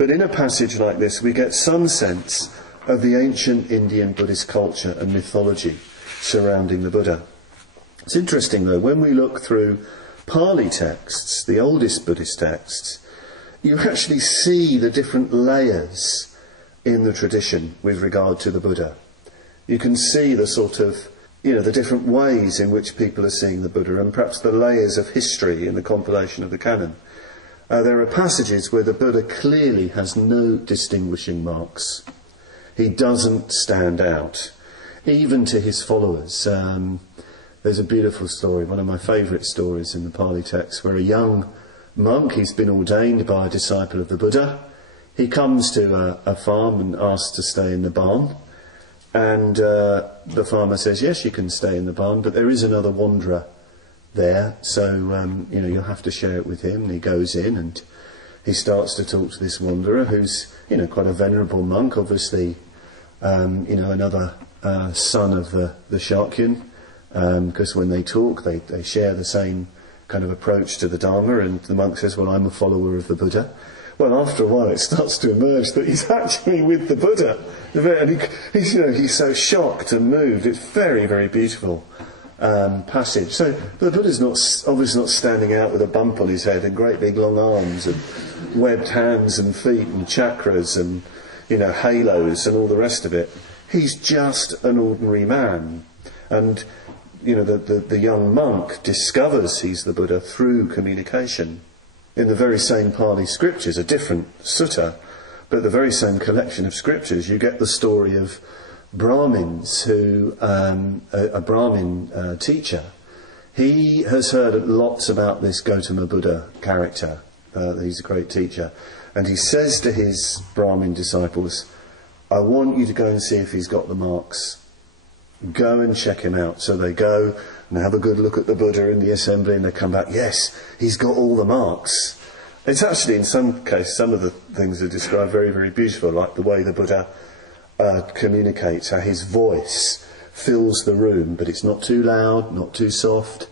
But in a passage like this, we get some sense of the ancient Indian Buddhist culture and mythology surrounding the Buddha. It's interesting, though, when we look through Pali texts, the oldest Buddhist texts, you actually see the different layers in the tradition with regard to the Buddha. You can see the sort of, the different ways in which people are seeing the Buddha, and perhaps the layers of history in the compilation of the canon. There are passages where the Buddha clearly has no distinguishing marks. He doesn't stand out, even to his followers. There's a beautiful story, one of my favourite stories in the Pali text, where a young monk, he's been ordained by a disciple of the Buddha. He comes to a farm and asks to stay in the barn. And the farmer says, yes, you can stay in the barn, but there is another wanderer there, so you'll have to share it with him. And he goes in and he starts to talk to this wanderer, who's quite a venerable monk, obviously another son of the Shakyan, because when they talk they share the same kind of approach to the Dharma. And the monk says, well, I'm a follower of the Buddha. Well, after a while it starts to emerge that he's actually with the Buddha, and he's so shocked and moved. It's very, very beautiful passage. So the Buddha's obviously not standing out with a bump on his head and great big long arms and webbed hands and feet and chakras and halos and all the rest of it. He's just an ordinary man, and the young monk discovers he's the Buddha through communication. In the very same Pali scriptures, a different sutta, but the very same collection of scriptures, you get the story of Brahmins who, a Brahmin teacher, he has heard lots about this Gautama Buddha character. He's a great teacher. And he says to his Brahmin disciples, I want you to go and see if he's got the marks. Go and check him out. So they go and have a good look at the Buddha in the assembly, and they come back, yes, he's got all the marks. It's actually, in some cases, some of the things are described very, very beautiful, like the way the Buddha communicates, how his voice fills the room, but it's not too loud, not too soft,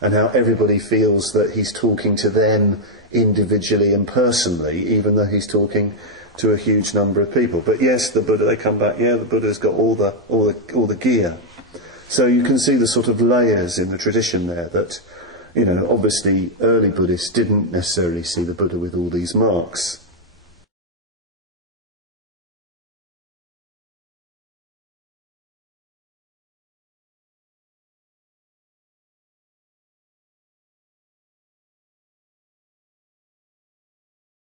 and how everybody feels that he's talking to them individually and personally, even though he's talking to a huge number of people. But yes, the Buddha, they come back, the Buddha's got all the gear. So you can see the sort of layers in the tradition there that, obviously early Buddhists didn't necessarily see the Buddha with all these marks.